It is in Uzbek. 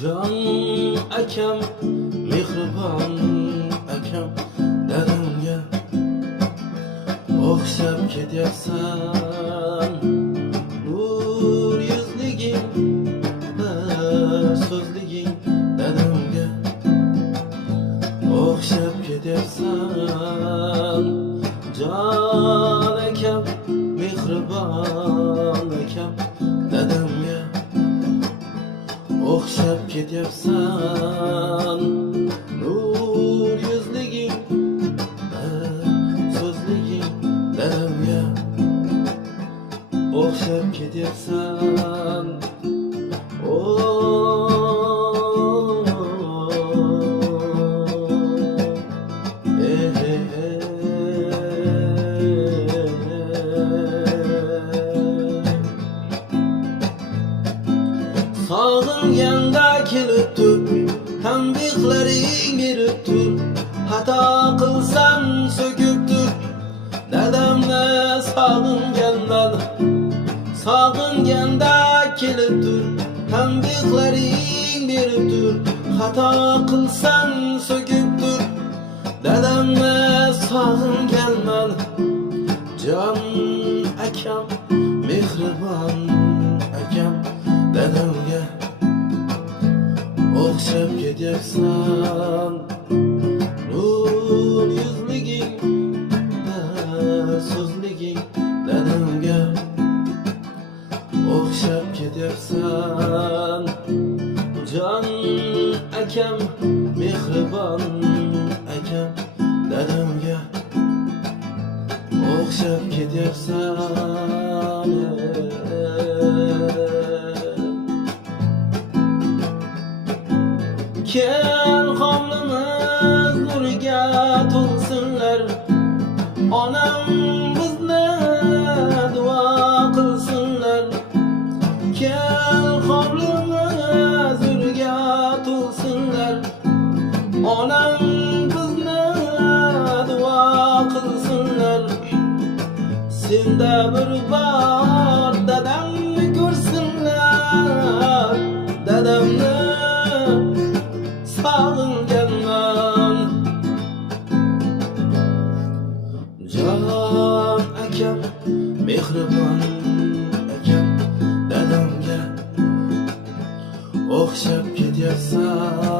Can akam, mehribon akam, dadamga o'xshab ketyapsan. Nur yuzliging, so'zliging, dadamga o'xshab ketyapsan. Can akam, mehribon akam, dadamga o'xshab ketyapsan. Nur yuzliging, so'zliging, dadamga o'xshab ketyapsan. Sog'inganda kelib tur, tanbehlaring berib tur, xato qilsam so'kib tur. Dadamni sog'inganman, sog'inganda kelib tur, tanbehlaring berib tur, xato qilsam so'kib tur. Dadamni sog'inganman. Can akam, mehribon akam, dadamga o'xshab ketyapsan. Nur yuzliging, so'zliging, dadamga o'xshab ketyapsan. Can akam, mehribon akam, dadamga o'xshab ketyapsan. Kel hovlimiz nuriga to'lsinlar, onam bizni duo qilsinlar. Kel hovlimiz nuriga to'lsinlar, onam bizni duo qilsinlar. Senda bir bor dadamni ko'rsinlar, dadamni sog'inganman. Can akam, mehribon akam, dadamga o'xshab ketyapsan.